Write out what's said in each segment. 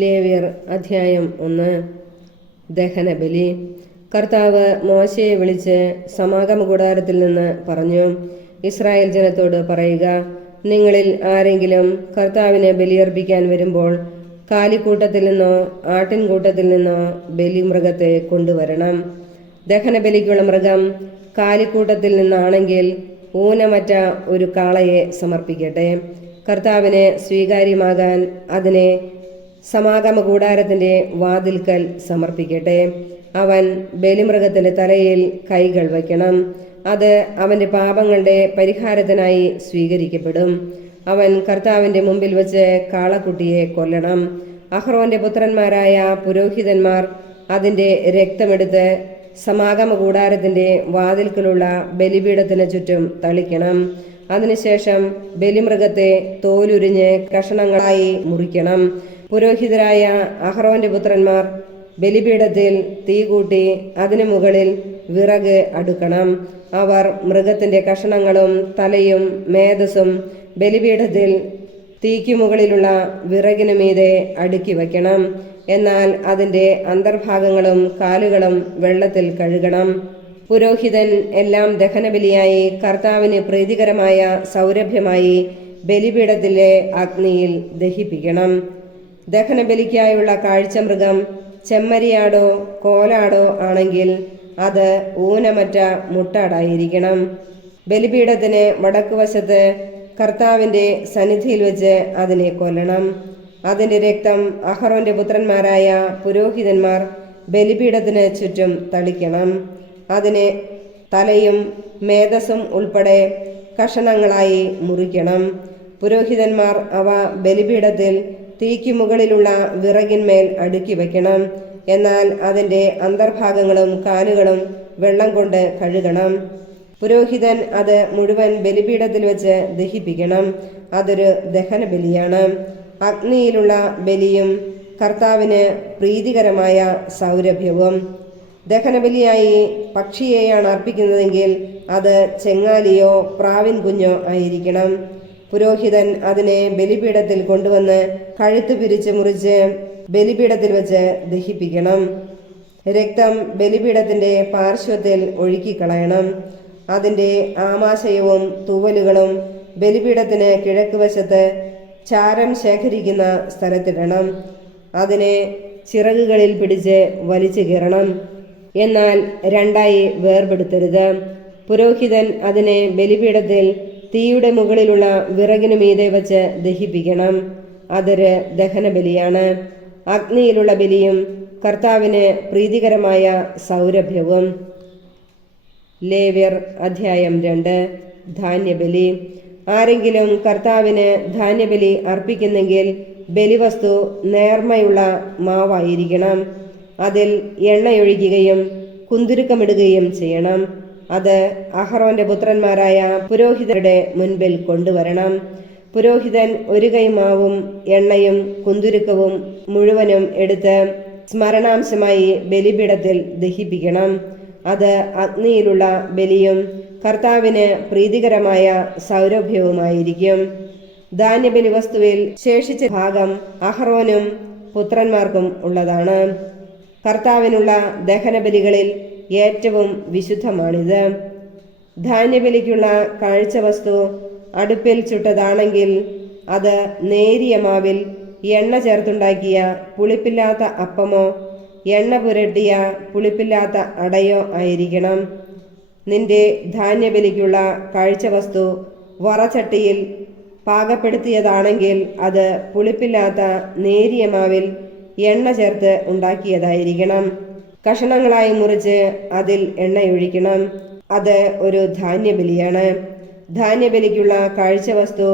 ലേവ്യർ അധ്യായം 1. ദഹനബലി. കർത്താവ് മോശയെ വിളിച്ച് സമാഗമകൂടാരത്തിൽ നിന്ന് പറഞ്ഞു, ഇസ്രായേൽ ജനത്തോട് പറയുക, നിങ്ങളിൽ ആരെങ്കിലും കർത്താവിന് ബലിയർപ്പിക്കാൻ വരുമ്പോൾ കാലിക്കൂട്ടത്തിൽ നിന്നോ ആട്ടിൻകൂട്ടത്തിൽ നിന്നോ ബലിമൃഗത്തെ കൊണ്ടുവരണം. ദഹനബലിക്കുള്ള മൃഗം കാലിക്കൂട്ടത്തിൽ നിന്നാണെങ്കിൽ ഊനമറ്റ ഒരു കാളയെ സമർപ്പിക്കട്ടെ. കർത്താവിന് സ്വീകാര്യമാകാൻ അതിനെ സമാഗമകൂടാരത്തിന്റെ വാതിൽക്കൽ സമർപ്പിക്കട്ടെ. അവൻ ബലിമൃഗത്തിന്റെ തലയിൽ കൈകൾ വയ്ക്കണം. അത് അവന്റെ പാപങ്ങളുടെ പരിഹാരത്തിനായി സ്വീകരിക്കപ്പെടും. അവൻ കർത്താവിന്റെ മുമ്പിൽ വെച്ച് കാളക്കുട്ടിയെ കൊല്ലണം. അഹ്റോന്റെ പുത്രന്മാരായ പുരോഹിതന്മാർ അതിന്റെ രക്തമെടുത്ത് സമാഗമകൂടാരത്തിന്റെ വാതിൽക്കലുള്ള ബലിപീഠത്തിന് ചുറ്റും തളിക്കണം. അതിനുശേഷം ബലിമൃഗത്തെ തോലുരിഞ്ഞ് കഷണങ്ങളായി മുറിക്കണം. പുരോഹിതരായ അഹ്റോന്റെ പുത്രന്മാർ ബലിപീഠത്തിൽ തീ കൂട്ടി അതിനു മുകളിൽ വിറക് അടുക്കണം. അവർ മൃഗത്തിന്റെ കഷണങ്ങളും തലയും മേധസ്സും ബലിപീഠത്തിൽ തീക്കു മുകളിലുള്ള വിറകിനു മീതെ അടുക്കി വയ്ക്കണം. എന്നാൽ അതിന്റെ അന്തർഭാഗങ്ങളും കാലുകളും വെള്ളത്തിൽ കഴുകണം. പുരോഹിതൻ എല്ലാം ദഹനബലിയായി കർത്താവിന് പ്രീതികരമായ സൗരഭ്യമായി ബലിപീഠത്തിലെ അഗ്നിയിൽ ദഹിപ്പിക്കണം. ദഹനബലിക്കായുള്ള കാഴ്ചമൃഗം ചെമ്മരിയാടോ കോലാടോ ആണെങ്കിൽ അത് ഊനമറ്റ മുട്ടാടായിരിക്കണം. ബലിപീഠത്തിന് വടക്കുവശത്ത് കർത്താവിന്റെ സന്നിധിയിൽ വെച്ച് അതിനെ കൊല്ലണം. അതിന്റെ രക്തം അഹ്റോന്റെ പുത്രന്മാരായ പുരോഹിതന്മാർ ബലിപീഠത്തിന് ചുറ്റും തളിക്കണം. അതിനെ തലയും മേധസ്സും ഉൾപ്പെടെ കഷണങ്ങളായി മുറിക്കണം. പുരോഹിതന്മാർ അവ ബലിപീഠത്തിൽ തീക്കു മുകളിലുള്ള വിറകിന്മേൽ അടുക്കി വയ്ക്കണം. എന്നാൽ അതിന്റെ അന്തർഭാഗങ്ങളും കാലുകളും വെള്ളം കൊണ്ട് കഴുകണം. പുരോഹിതൻ അത് മുഴുവൻ ബലിപീഠത്തിൽ വെച്ച് ദഹിപ്പിക്കണം. അതൊരു ദഹനബലിയാണ്, അഗ്നിയിലുള്ള ബലിയും കർത്താവിന് പ്രീതികരമായ സൗരഭ്യവും. ദഹനബലിയായി പക്ഷിയെയാണ് അർപ്പിക്കുന്നതെങ്കിൽ അത് ചെങ്ങാലിയോ പ്രാവിൻ കുഞ്ഞോ ആയിരിക്കണം. പുരോഹിതൻ അതിനെ ബലിപീഠത്തിൽ കൊണ്ടുവന്ന് കഴുത്ത് പിരിച്ച് മുറിച്ച് ബലിപീഠത്തിൽ വെച്ച് ദഹിപ്പിക്കണം. രക്തം ബലിപീഠത്തിന്റെ പാർശ്വത്തിൽ ഒഴുക്കിക്കളയണം. അതിന്റെ ആമാശയവും തൂവലുകളും ബലിപീഠത്തിന് കിഴക്ക് വശത്ത് ചാരം ശേഖരിക്കുന്ന സ്ഥലത്തിടണം. അതിനെ ചിറകുകളിൽ പിടിച്ച് വലിച്ചു കീറണം. എന്നാൽ രണ്ടായി വേർപെടുത്തരുത്. പുരോഹിതൻ അതിനെ ബലിപീഠത്തിൽ തീയുടെ മുകളിലുള്ള വിറകിനു മീതെ വച്ച് ദഹിപ്പിക്കണം. അതൊരു ദഹനബലിയാണ്, അഗ്നിയിലുള്ള ബലിയും കർത്താവിന് പ്രീതികരമായ സൗരഭ്യവും. ലേവ്യർ അധ്യായം 2. ധാന്യബലി. ആരെങ്കിലും കർത്താവിന് ധാന്യബലി അർപ്പിക്കുന്നെങ്കിൽ ബലിവസ്തു നേർമയുള്ള മാവായിരിക്കണം. അതിൽ എണ്ണയൊഴിക്കുകയും കുന്തുരുക്കമിടുകയും ചെയ്യണം. അത് അഹ്റോന്റെ പുത്രന്മാരായ പുരോഹിതരുടെ മുൻപിൽ കൊണ്ടുവരണം. പുരോഹിതൻ ഒരു കൈ മാവും എണ്ണയും കുന്തുരുക്കവും മുഴുവനും എടുത്ത് സ്മരണാംശമായി ബലിപീഠത്തിൽ ദഹിപ്പിക്കണം. അത് അഗ്നിയിലുള്ള ബലിയും കർത്താവിന് പ്രീതികരമായ സൗരഭ്യവുമായിരിക്കും. ധാന്യബലി വസ്തുവിൽ ശേഷിച്ച ഭാഗം അഹ്റോനും പുത്രന്മാർക്കും ഉള്ളതാണ്. കർത്താവിനുള്ള ദഹനബലികളിൽ ഏറ്റവും വിശുദ്ധമാണിത്. ധാന്യബലിക്കുള്ള കാഴ്ചവസ്തു അടുപ്പിൽ ചുട്ടതാണെങ്കിൽ അത് നേരിയ മാവിൽ എണ്ണ ചേർത്തുണ്ടാക്കിയ പുളിപ്പില്ലാത്ത അപ്പമോ എണ്ണ പുരട്ടിയ പുളിപ്പില്ലാത്ത അടയോ ആയിരിക്കണം. നിന്റെ ധാന്യബലിക്കുള്ള കാഴ്ചവസ്തു വറചട്ടിയിൽ പാകപ്പെടുത്തിയതാണെങ്കിൽ അത് പുളിപ്പില്ലാത്ത നേരിയ മാവിൽ എണ്ണ ചേർത്ത് ഉണ്ടാക്കിയതായിരിക്കണം. കഷണങ്ങളായി മുറിച്ച് അതിൽ എണ്ണയൊഴിക്കണം. അത് ഒരു ധാന്യബലിയാണ്. ധാന്യബലിക്കുള്ള കാഴ്ചവസ്തു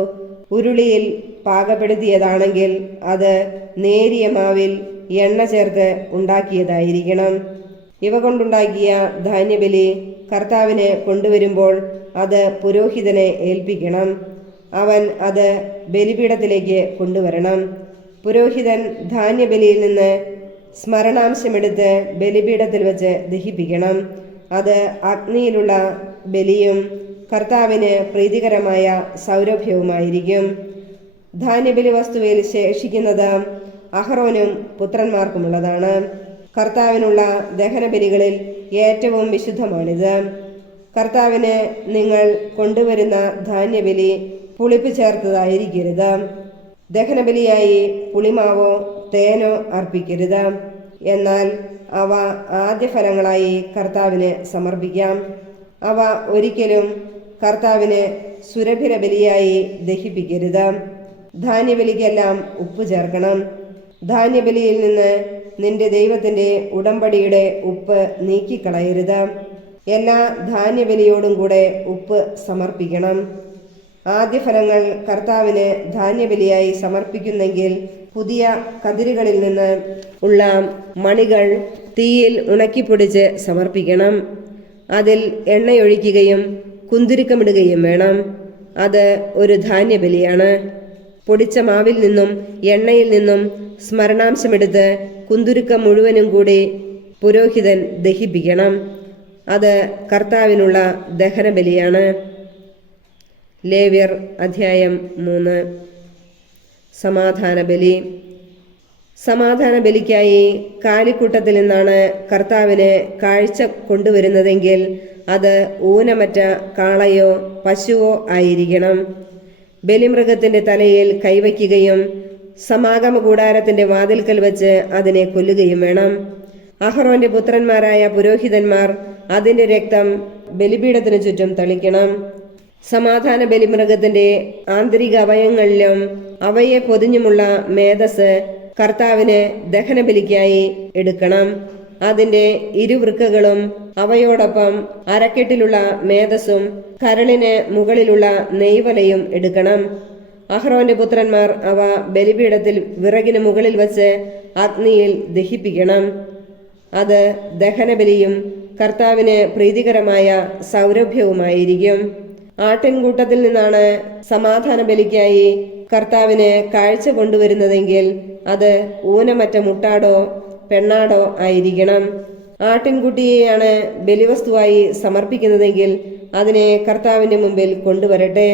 ഉരുളിയിൽ പാകപ്പെടുത്തിയതാണെങ്കിൽ അത് നേരിയ മാവിൽ എണ്ണ ചേർത്ത് ഉണ്ടാക്കിയതായിരിക്കണം. ഇവ കൊണ്ടുണ്ടാക്കിയ ധാന്യബലി കർത്താവിന് കൊണ്ടുവരുമ്പോൾ അത് പുരോഹിതനെ ഏൽപ്പിക്കണം. അവൻ അത് ബലിപീഠത്തിലേക്ക് കൊണ്ടുവരണം. പുരോഹിതൻ ധാന്യബലിയിൽ നിന്ന് സ്മരണാംശമെടുത്ത് ബലിപീഠത്തിൽ വെച്ച് ദഹിപ്പിക്കണം. അത് അഗ്നിയിലുള്ള ബലിയും കർത്താവിന് പ്രീതികരമായ സൗരഭ്യവുമായിരിക്കും. ധാന്യബലി വസ്തുവിൽ ശേഷിക്കുന്നത് അഹ്റോനും പുത്രന്മാർക്കുമുള്ളതാണ്. കർത്താവിനുള്ള ദഹനബലികളിൽ ഏറ്റവും വിശുദ്ധമാണിത്. കർത്താവിന് നിങ്ങൾ കൊണ്ടുവരുന്ന ധാന്യബലി പുളിപ്പ് ചേർത്തതായിരിക്കരുത്. ദഹനബലിയായി പുളിമാവോ തേനോ അർപ്പിക്കരുത്. എന്നാൽ അവ ആദ്യഫലങ്ങളായി കർത്താവിന് സമർപ്പിക്കാം. അവ ഒരിക്കലും കർത്താവിന് സുരഭിര ബലിയായി ദഹിപ്പിക്കരുത്. ധാന്യബലിക്കെല്ലാം ഉപ്പ് ചേർക്കണം. ധാന്യബലിയിൽ നിന്ന് നിന്റെ ദൈവത്തിൻ്റെ ഉടമ്പടിയുടെ ഉപ്പ് നീക്കിക്കളയരുത്. എല്ലാ ധാന്യബലിയോടും കൂടെ ഉപ്പ് സമർപ്പിക്കണം. ആദ്യഫലങ്ങൾ കർത്താവിന് ധാന്യബലിയായി സമർപ്പിക്കുന്നെങ്കിൽ പുതിയ കതിരുകളിൽ നിന്ന് ഉള്ള മണികൾ തീയിൽ ഉണക്കിപ്പൊടിച്ച് സമർപ്പിക്കണം. അതിൽ എണ്ണയൊഴിക്കുകയും കുന്തുരുക്കമിടുകയും വേണം. അത് ഒരു ധാന്യബലിയാണ്. പൊടിച്ച മാവിൽ നിന്നും എണ്ണയിൽ നിന്നും സ്മരണാംശമെടുത്ത് കുന്തുരുക്കം മുഴുവനും കൂടി പുരോഹിതൻ ദഹിപ്പിക്കണം. അത് കർത്താവിനുള്ള ദഹനബലിയാണ്. ലേവ്യർ അധ്യായം 3. സമാധാന ബലി. സമാധാന ബലിക്കായി കാലിക്കൂട്ടത്തിൽ നിന്നാണ് കർത്താവിന് കാഴ്ച കൊണ്ടുവരുന്നതെങ്കിൽ അത് ഊനമറ്റ കാളയോ പശുവോ ആയിരിക്കണം. ബലിമൃഗത്തിന്റെ തലയിൽ കൈവയ്ക്കുകയും സമാഗമ കൂടാരത്തിന്റെ വാതിൽക്കൽ വെച്ച് അതിനെ കൊല്ലുകയും വേണം. അഹ്റോന്റെ പുത്രന്മാരായ പുരോഹിതന്മാർ അതിന്റെ രക്തം ബലിപീഠത്തിനു ചുറ്റും തളിക്കണം. സമാധാന ബലിമൃഗത്തിന്റെ ആന്തരിക അവയവങ്ങളിലും അവയെ പൊതിഞ്ഞുമുള്ള മേധസ് കർത്താവിന് ദഹനബലിക്കായി എടുക്കണം. അതിന്റെ ഇരുവൃക്കകളും അവയോടൊപ്പം അരക്കെട്ടിലുള്ള മേധസ്സും കരളിന് മുകളിലുള്ള നെയ്വലയും എടുക്കണം. അഹ്റോന്റെ പുത്രന്മാർ അവ ബലിപീഠത്തിൽ വിറകിന് മുകളിൽ വച്ച് അഗ്നിയിൽ ദഹിപ്പിക്കണം. അത് ദഹനബലിയും കർത്താവിന് പ്രീതികരമായ സൗരഭ്യവുമായിരിക്കും. ആട്ടിൻകൂട്ടത്തിൽ നിന്നാണ് സമാധാന ബലിക്കായി കർത്താവിന് കാഴ്ച കൊണ്ടുവരുന്നതെങ്കിൽ അത് ഊനമറ്റ മുട്ടാടോ പെണ്ണാടോ ആയിരിക്കണം. ആട്ടിൻകുട്ടിയെയാണ് ബലിവസ്തുവായി സമർപ്പിക്കുന്നതെങ്കിൽ അതിനെ കർത്താവിന്റെ മുമ്പിൽ കൊണ്ടുവരട്ടെ.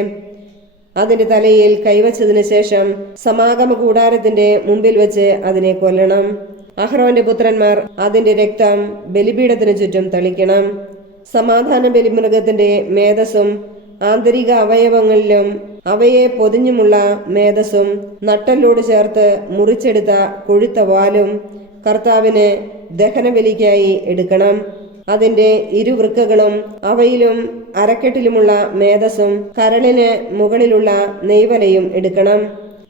അതിന്റെ തലയിൽ കൈവച്ചതിന് ശേഷം സമാഗമ കൂടാരത്തിന്റെ മുമ്പിൽ വെച്ച് അതിനെ കൊല്ലണം. അഹ്റോന്റെ പുത്രന്മാർ അതിന്റെ രക്തം ബലിപീഠത്തിനു ചുറ്റും തളിക്കണം. സമാധാന ബലിമൃഗത്തിന്റെ മേധസ്സും ആന്തരിക അവയവങ്ങളിലും അവയെ പൊതിഞ്ഞുമുള്ള മേധസ്സും നട്ടലോട് ചേർത്ത് മുറിച്ചെടുത്ത കൊഴുത്ത വാലും കർത്താവിന് ദഹനബലിക്കായി എടുക്കണം. അതിന്റെ ഇരുവൃക്കകളും അവയിലും അരക്കെട്ടിലുമുള്ള മേധസ്സും കരളിന് മുകളിലുള്ള നെയ്വലയും എടുക്കണം.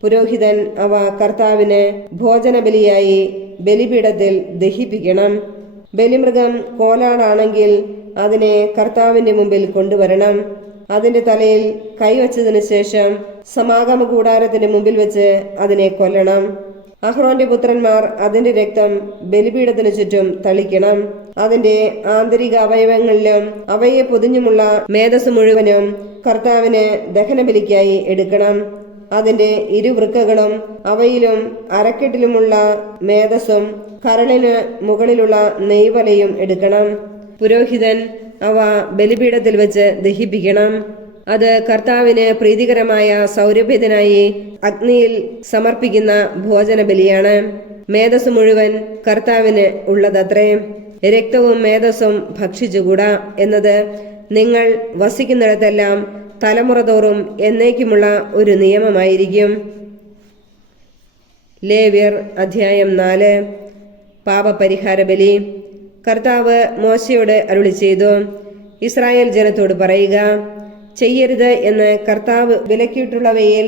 പുരോഹിതൻ അവ കർത്താവിന് ഭോജനബലിയായി ബലിപീഠത്തിൽ ദഹിപ്പിക്കണം. ബലിമൃഗം കോലാടാണെങ്കിൽ അതിനെ കർത്താവിന്റെ മുമ്പിൽ കൊണ്ടുവരണം. അതിന്റെ തലയിൽ കൈവച്ചതിന് ശേഷം സമാഗമ കൂടാരത്തിന്റെ മുമ്പിൽ വെച്ച് അതിനെ കൊല്ലണം. അഹ്റോന്റെ പുത്രന്മാർ അതിന്റെ രക്തം ബലിപീഠത്തിനു ചുറ്റും തളിക്കണം. അതിന്റെ ആന്തരിക അവയവങ്ങളിലും അവയെ പൊതിഞ്ഞുമുള്ള മേധസ് മുഴുവനും കർത്താവിന് ദഹനബലിക്കായി എടുക്കണം. അതിന്റെ ഇരുവൃക്കകളും അവയിലും അരക്കെട്ടിലുമുള്ള മേധസ്സും കരളിന് മുകളിലുള്ള നെയ്വലയും എടുക്കണം. പുരോഹിതൻ അവ ബലിപീഠത്തിൽ വെച്ച് ദഹിപ്പിക്കണം. അത് കർത്താവിന് പ്രീതികരമായ സൗരഭ്യത്തിനായി അഗ്നിയിൽ സമർപ്പിക്കുന്ന ഭോജന ബലിയാണ്. മേധസ് മുഴുവൻ കർത്താവിന് ഉള്ളതത്രേ. രക്തവും മേധസ്സും ഭക്ഷിച്ചുകൂടാ എന്നത് നിങ്ങൾ വസിക്കുന്നിടത്തെല്ലാം തലമുറ തോറും എന്നേക്കുമുള്ള ഒരു നിയമമായിരിക്കും. ലേവ്യർ അധ്യായം 4. പാപപരിഹാര ബലി. കർത്താവ് മോശയോട് അരുളി ചെയ്തു, ഇസ്രായേൽ ജനത്തോട് പറയുക, ചെയ്യരുത് എന്ന് കർത്താവ് വിലക്കിയിട്ടുള്ളവയിൽ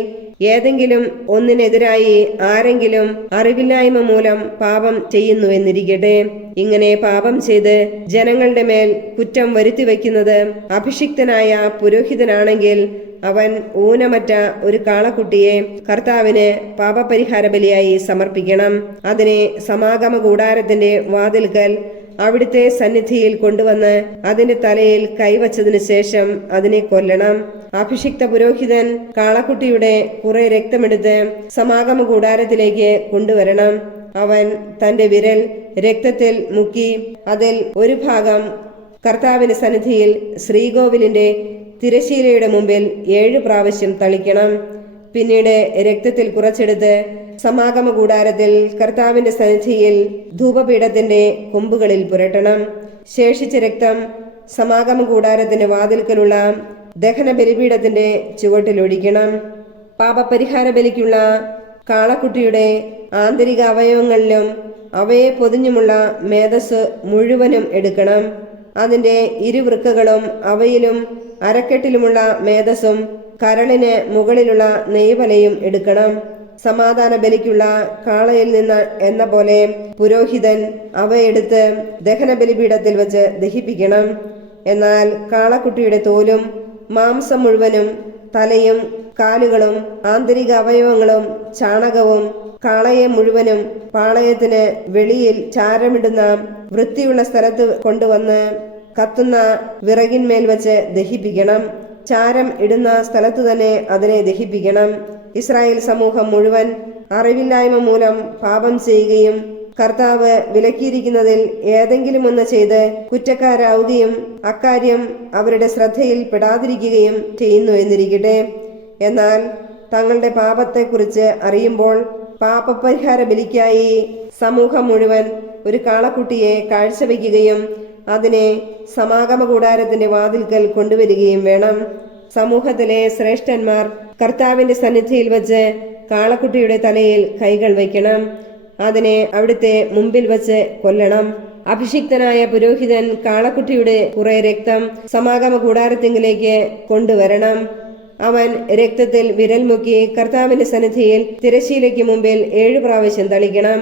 ഏതെങ്കിലും ഒന്നിനെതിരായി ആരെങ്കിലും അറിവില്ലായ്മ മൂലം പാപം ചെയ്യുന്നുവെന്നിരിക്കട്ടെ. ഇങ്ങനെ പാപം ചെയ്ത് ജനങ്ങളുടെ മേൽ കുറ്റം വരുത്തി വയ്ക്കുന്നത് അഭിഷിക്തനായ പുരോഹിതനാണെങ്കിൽ അവൻ ഊനമറ്റ ഒരു കാളക്കുട്ടിയെ കർത്താവിന് പാപപരിഹാര ബലിയായി സമർപ്പിക്കണം. അതിനെ സമാഗമ കൂടാരത്തിന്റെ വാതിൽക്കൽ അവിടുത്തെ സന്നിധിയിൽ കൊണ്ടുവന്ന് അതിന്റെ തലയിൽ കൈവച്ചതിന് ശേഷം അതിനെ കൊല്ലണം. അഭിഷിക്ത പുരോഹിതൻ കാളക്കുട്ടിയുടെ കുറെ രക്തമെടുത്ത് സമാഗമ കൂടാരത്തിലേക്ക് കൊണ്ടുവരണം. അവൻ തന്റെ വിരൽ രക്തത്തിൽ മുക്കി അതിൽ ഒരു ഭാഗം കർത്താവിന്റെ സന്നിധിയിൽ ശ്രീകോവിലിന്റെ തിരശീലയുടെ മുമ്പിൽ 7 പ്രാവശ്യം തളിക്കണം. പിന്നീട് രക്തത്തിൽ കുറച്ചെടുത്ത് സമാഗമ കൂടാരത്തിൽ കർത്താവിന്റെ സന്നിധിയിൽ ധൂപപീഠത്തിന്റെ കൊമ്പുകളിൽ പുരട്ടണം. ശേഷിച്ച രക്തം സമാഗമ കൂടാരത്തിന്റെ വാതിൽക്കലുള്ള ദഹന ബലിപീഠത്തിന്റെ ചുവട്ടിലൊഴിക്കണം. പാപപരിഹാര ബലിക്കുള്ള കാളക്കുട്ടിയുടെ ആന്തരിക അവയവങ്ങളിലും അവയെ പൊതിഞ്ഞുമുള്ള മേധസ് മുഴുവനും എടുക്കണം. അതിന്റെ ഇരുവൃക്കകളും അവയിലും അരക്കെട്ടിലുമുള്ള മേധസ്സും കരളിന് മുകളിലുള്ള നെയ്വലയും എടുക്കണം. സമാധാന ബലിക്കുള്ള കാളയിൽ നിന്ന് എന്ന പോലെ പുരോഹിതൻ അവയെടുത്ത് ദഹന ബലിപീഠത്തിൽ വച്ച് ദഹിപ്പിക്കണം. എന്നാൽ കാളക്കുട്ടിയുടെ തോലും മാംസം മുഴുവനും തലയും കാലുകളും ആന്തരിക അവയവങ്ങളും ചാണകവും കാളയെ മുഴുവനും പാളയത്തിന് വെളിയിൽ ചാരമിടുന്ന വൃത്തിയുള്ള സ്ഥലത്ത് കൊണ്ടുവന്ന് കത്തുന്ന വിറകിന്മേൽ വച്ച് ദഹിപ്പിക്കണം. ചാരം ഇടുന്ന സ്ഥലത്ത് തന്നെ അതിനെ ദഹിപ്പിക്കണം. ഇസ്രായേൽ സമൂഹം മുഴുവൻ അറിവില്ലായ്മ മൂലം പാപം ചെയ്യുകയും കർത്താവ് വിലക്കിയിരിക്കുന്നതിൽ ഏതെങ്കിലും ഒന്ന് ചെയ്ത് കുറ്റക്കാരാവുകയും അക്കാര്യം അവരുടെ ശ്രദ്ധയിൽ പെടാതിരിക്കുകയും ചെയ്യുന്നു എന്നിരിക്കട്ടെ. എന്നാൽ തങ്ങളുടെ പാപത്തെക്കുറിച്ച് അറിയുമ്പോൾ പാപപരിഹാര ബലിക്കായി സമൂഹം മുഴുവൻ ഒരു കാളക്കുട്ടിയെ കാഴ്ചവെക്കുകയും അതിനെ സമാഗമ കൂടാരത്തിന്റെ വാതിൽക്കൽ കൊണ്ടുവരികയും വേണം. സമൂഹത്തിലെ ശ്രേഷ്ഠന്മാർ കർത്താവിന്റെ സന്നിധിയിൽ വച്ച് കാളക്കുട്ടിയുടെ തലയിൽ കൈകൾ വയ്ക്കണം. അതിനെ അവിടുത്തെ മുമ്പിൽ വച്ച് കൊല്ലണം. അഭിഷിക്തനായ പുരോഹിതൻ കാളക്കുട്ടിയുടെ കുറെ രക്തം സമാഗമ കൂടാരത്തിങ്കിലേക്ക് കൊണ്ടുവരണം. അവൻ രക്തത്തിൽ വിരൽ മുക്കി കർത്താവിന്റെ സന്നിധിയിൽ തിരശ്ശീലയ്ക്ക് മുമ്പിൽ 7 പ്രാവശ്യം തളിക്കണം.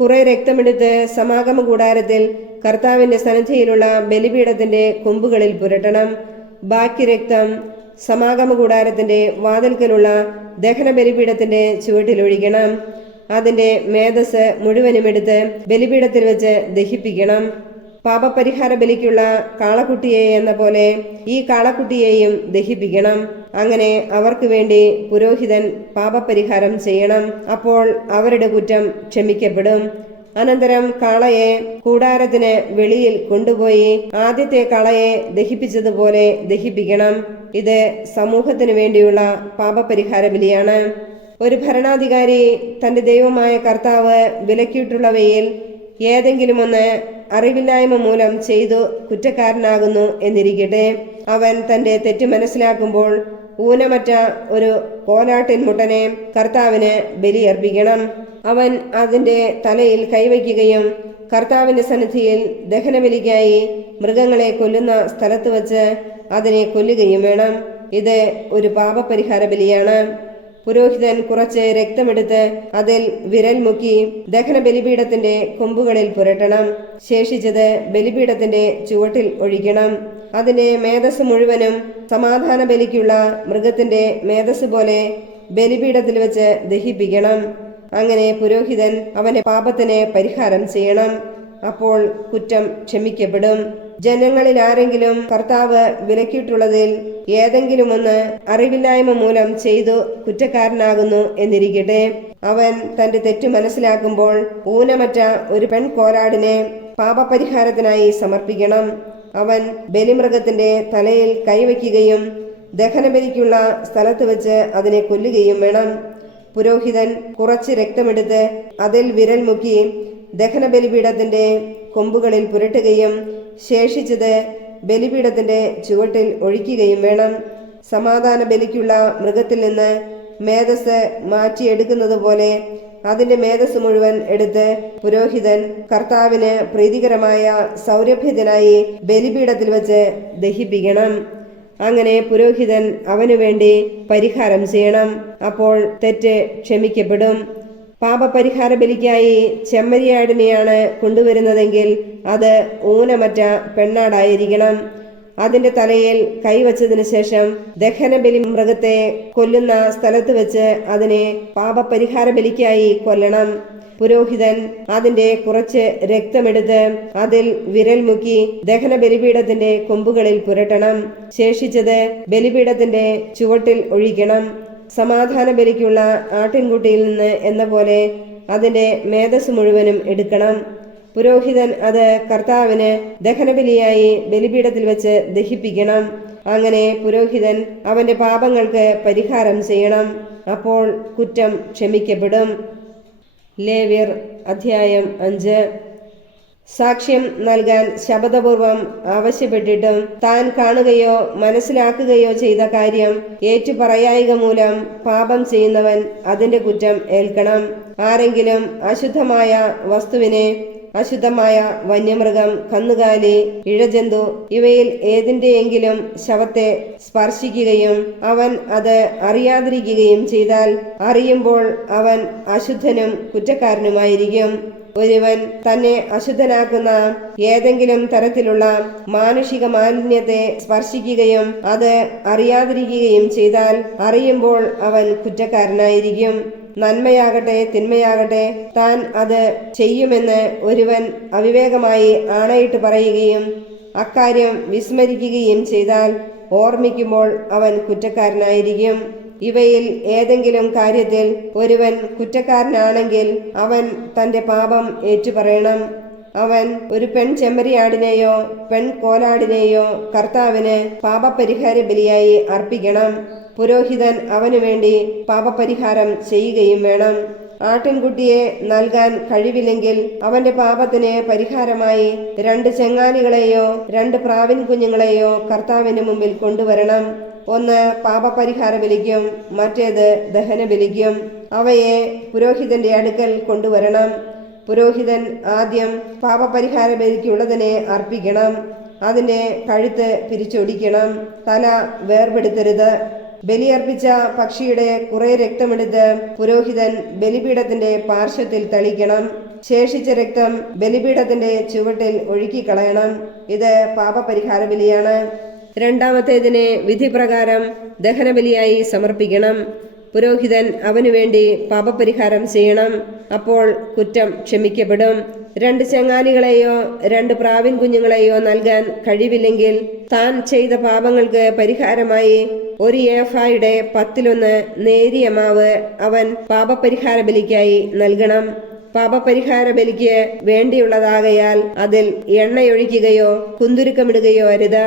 കുറെ രക്തമെടുത്ത് സമാഗമ കൂടാരത്തിൽ കർത്താവിന്റെ സന്നിധിയിലുള്ള ബലിപീഠത്തിന്റെ കൊമ്പുകളിൽ പുരട്ടണം. ബാക്കി രക്തം സമാഗമ കൂടാരത്തിന്റെ വാതിൽക്കലുള്ള ദഹന ബലിപീഠത്തിന്റെ ചുവട്ടിലൊഴിക്കണം. അതിന്റെ മേധസ് മുഴുവനും എടുത്ത് ബലിപീഠത്തിൽ വെച്ച് ദഹിപ്പിക്കണം. പാപപരിഹാര ബലിക്കുള്ള കാളക്കുട്ടിയെ എന്ന പോലെ ഈ കാളക്കുട്ടിയെയും ദഹിപ്പിക്കണം. അങ്ങനെ അവർക്ക് വേണ്ടി പുരോഹിതൻ പാപപരിഹാരം ചെയ്യണം. അപ്പോൾ അവരുടെ കുറ്റം ക്ഷമിക്കപ്പെടും. അനന്തരം കാളയെ കൂടാരത്തിന് വെളിയിൽ കൊണ്ടുപോയി ആദ്യത്തെ കാളയെ ദഹിപ്പിച്ചതുപോലെ ദഹിപ്പിക്കണം. ഇത് സമൂഹത്തിനു വേണ്ടിയുള്ള പാപപരിഹാര ബലിയാണ്. ഒരു ഭരണാധികാരി തന്റെ ദൈവമായ കർത്താവ് വിലക്കിയിട്ടുള്ളവയിൽ ഏതെങ്കിലും ഒന്ന് അറിവില്ലായ്മ മൂലം ചെയ്തു കുറ്റക്കാരനാകുന്നു എന്നിരിക്കട്ടെ. അവൻ തന്റെ തെറ്റ് മനസ്സിലാക്കുമ്പോൾ ഊനമറ്റ ഒരു കോലാട്ടിൻ മുട്ടനെ കർത്താവിന് ബലിയർപ്പിക്കണം. അവൻ അതിന്റെ തലയിൽ കൈവയ്ക്കുകയും കർത്താവിന്റെ സന്നിധിയിൽ ദഹനബലിക്കായി മൃഗങ്ങളെ കൊല്ലുന്ന സ്ഥലത്ത് വച്ച് അതിനെ കൊല്ലുകയും വേണം. ഇത് ഒരു പാപപരിഹാര ബലിയാണ്. പുരോഹിതൻ കുറച്ച് രക്തമെടുത്ത് അതിൽ വിരൽ മുക്കി ദഹന ബലിപീഠത്തിന്റെ കൊമ്പുകളിൽ പുരട്ടണം. ശേഷിച്ചത് ബലിപീഠത്തിന്റെ ചുവട്ടിൽ ഒഴിക്കണം. അതിന്റെ മേധസ് മുഴുവനും സമാധാന ബലിക്കുള്ള മൃഗത്തിന്റെ മേധസ് പോലെ ബലിപീഠത്തിൽ വെച്ച് ദഹിപ്പിക്കണം. അങ്ങനെ പുരോഹിതൻ അവന്റെ പാപത്തിന് പരിഹാരം ചെയ്യണം. അപ്പോൾ കുറ്റം ക്ഷമിക്കപ്പെടും. ജനങ്ങളിൽ ആരെങ്കിലും കർത്താവ് വിലക്കിയിട്ടുള്ളതിൽ ഏതെങ്കിലും ഒന്ന് അറിവില്ലായ്മ മൂലം ചെയ്തു കുറ്റക്കാരനാകുന്നു എന്നിരിക്കട്ടെ. അവൻ തന്റെ തെറ്റു മനസ്സിലാക്കുമ്പോൾ ഊനമറ്റ ഒരു പെൺകോലാടിനെ പാപപരിഹാരത്തിനായി സമർപ്പിക്കണം. അവൻ ബലിമൃഗത്തിന്റെ തലയിൽ കൈവയ്ക്കുകയും ദഹനബലിക്കുള്ള സ്ഥലത്ത് വെച്ച് അതിനെ കൊല്ലുകയും വേണം. പുരോഹിതൻ കുറച്ച് രക്തമെടുത്ത് അതിൽ വിരൽ മുക്കി ദഹനബലിപീഠത്തിന്റെ കൊമ്പുകളിൽ പുരട്ടുകയും ശേഷിച്ചത് ബലിപീഠത്തിന്റെ ചുവട്ടിൽ ഒഴിക്കുകയും വേണം. സമാധാന ബലിക്കുള്ള മൃഗത്തിൽ നിന്ന് മേധസ് മാറ്റിയെടുക്കുന്നത് പോലെ അതിന്റെ മേധസ് മുഴുവൻ എടുത്ത് പുരോഹിതൻ കർത്താവിന് പ്രീതികരമായ സൗരഭ്യത്തിനായി ബലിപീഠത്തിൽ വെച്ച് ദഹിപ്പിക്കണം. അങ്ങനെ പുരോഹിതൻ അവനു വേണ്ടി പരിഹാരം ചെയ്യണം. അപ്പോൾ തെറ്റ് ക്ഷമിക്കപ്പെടും. പാപപരിഹാര ബലിക്കായി ചെമ്മരിയാടിനെയാണ് കൊണ്ടുവരുന്നതെങ്കിൽ അത് ഊനമറ്റ പെണ്ണാടായിരിക്കണം. അതിന്റെ തലയിൽ കൈവച്ചതിനു ശേഷം ദഹനബലി മൃഗത്തെ കൊല്ലുന്ന സ്ഥലത്ത് വെച്ച് അതിനെ പാപപരിഹാര ബലിക്കായി കൊല്ലണം. പുരോഹിതൻ അതിന്റെ കുറച്ച് രക്തമെടുത്ത് അതിൽ വിരൽ മുക്കി ദഹന ബലിപീഠത്തിന്റെ കൊമ്പുകളിൽ പുരട്ടണം. ശേഷിച്ചത് ബലിപീഠത്തിന്റെ ചുവട്ടിൽ ഒഴിക്കണം. സമാധാന ബലിക്കുള്ള ആട്ടിൻകുട്ടിയിൽ നിന്ന് എന്ന പോലെ അതിന്റെ മേധസ് മുഴുവനും എടുക്കണം. പുരോഹിതൻ അത് കർത്താവിന് ദഹനബലിയായി ബലിപീഠത്തിൽ വെച്ച് ദഹിപ്പിക്കണം. അങ്ങനെ പുരോഹിതൻ അവന്റെ പാപങ്ങൾക്ക് പരിഹാരം ചെയ്യണം. അപ്പോൾ കുറ്റം ക്ഷമിക്കപ്പെടും. ലേവ്യർ അധ്യായം 5. സാക്ഷ്യം നൽകാൻ ശപഥപൂർവം ആവശ്യപ്പെട്ടിട്ടും താൻ കാണുകയോ മനസ്സിലാക്കുകയോ ചെയ്ത കാര്യം ഏറ്റുപറയായിക മൂലം പാപം ചെയ്യുന്നവൻ അതിന്റെ കുറ്റം ഏൽക്കണം. ആരെങ്കിലും അശുദ്ധമായ വസ്തുവിനെ, അശുദ്ധമായ വന്യമൃഗം, കന്നുകാലി, ഇഴജന്തു ഇവയിൽ ഏതിന്റെയെങ്കിലും ശവത്തെ സ്പർശിക്കുകയും അവൻ അത് അറിയാതിരിക്കുകയും ചെയ്താൽ അറിയുമ്പോൾ അവൻ അശുദ്ധനും കുറ്റക്കാരനുമായിരിക്കും. ഒരുവൻ തന്നെ അശുദ്ധനാക്കുന്ന ഏതെങ്കിലും തരത്തിലുള്ള മാനുഷിക മാലിന്യത്തെ സ്പർശിക്കുകയും അത് അറിയാതിരിക്കുകയും ചെയ്താൽ അറിയുമ്പോൾ അവൻ കുറ്റക്കാരനായിരിക്കും. നന്മയാകട്ടെ തിന്മയാകട്ടെ താൻ അത് ചെയ്യുമെന്ന് ഒരുവൻ അവിവേകമായി ആണയിട്ട് പറയുകയും അക്കാര്യം വിസ്മരിക്കുകയും ചെയ്താൽ ഓർമ്മിക്കുമ്പോൾ അവൻ കുറ്റക്കാരനായിരിക്കും. ഇവയിൽ ഏതെങ്കിലും കാര്യത്തിൽ ഒരുവൻ കുറ്റക്കാരനാണെങ്കിൽ അവൻ തന്റെ പാപം ഏറ്റുപറയണം. അവൻ ഒരു പെൺ ചെമ്മരിയാടിനെയോ പെൺകോലാടിനെയോ കർത്താവിന് പാപപരിഹാര ബലിയായി അർപ്പിക്കണം. പുരോഹിതൻ അവനു വേണ്ടി പാപപരിഹാരം ചെയ്യുകയും വേണം. ആട്ടിൻകുട്ടിയെ നൽകാൻ കഴിവില്ലെങ്കിൽ അവന്റെ പാപത്തിന് പരിഹാരമായി 2 ചെങ്ങാലികളെയോ 2 പ്രാവിൻ കുഞ്ഞുങ്ങളെയോ കർത്താവിന് മുമ്പിൽ കൊണ്ടുവരണം. ഒന്ന് പാപപരിഹാര ബലിക്കും മറ്റേത് ദഹന ബലിക്കും. അവയെ പുരോഹിതന്റെ അടുക്കൽ കൊണ്ടുവരണം. പുരോഹിതൻ ആദ്യം പാപപരിഹാര ബലിക്കുള്ളതിനെ അർപ്പിക്കണം. അതിന്റെ കഴുത്ത് പിരിച്ചൊടിക്കണം. തല വേർപെടുത്തരുത്. ബലിയർപ്പിച്ച പക്ഷിയുടെ കുറെ രക്തമെടുത്ത് പുരോഹിതൻ ബലിപീഠത്തിന്റെ പാർശ്വത്തിൽ തളിക്കണം. ശേഷിച്ച രക്തം ബലിപീഠത്തിന്റെ ചുവട്ടിൽ ഒഴുക്കിക്കളയണം. ഇത് പാപപരിഹാര ബലിയാണ്. രണ്ടാമത്തേതിനെ വിധിപ്രകാരം ദഹനബലിയായി സമർപ്പിക്കണം. പുരോഹിതൻ അവനു വേണ്ടി പാപപരിഹാരം ചെയ്യണം. അപ്പോൾ കുറ്റം ക്ഷമിക്കപ്പെടും. 2 ചെങ്ങാലികളെയോ 2 പ്രാവിൻ കുഞ്ഞുങ്ങളെയോ നൽകാൻ കഴിവില്ലെങ്കിൽ താൻ ചെയ്ത പാപങ്ങൾക്ക് പരിഹാരമായി 1 ഏഫായുടെ 10 നേരിയ മാവ് അവൻ പാപപരിഹാര ബലിക്കായി നൽകണം. പാപപരിഹാര ബലിക്ക് വേണ്ടിയുള്ളതാകയാൽ അതിൽ എണ്ണയൊഴിക്കുകയോ കുന്തുരുക്കമിടുകയോ അരുത്.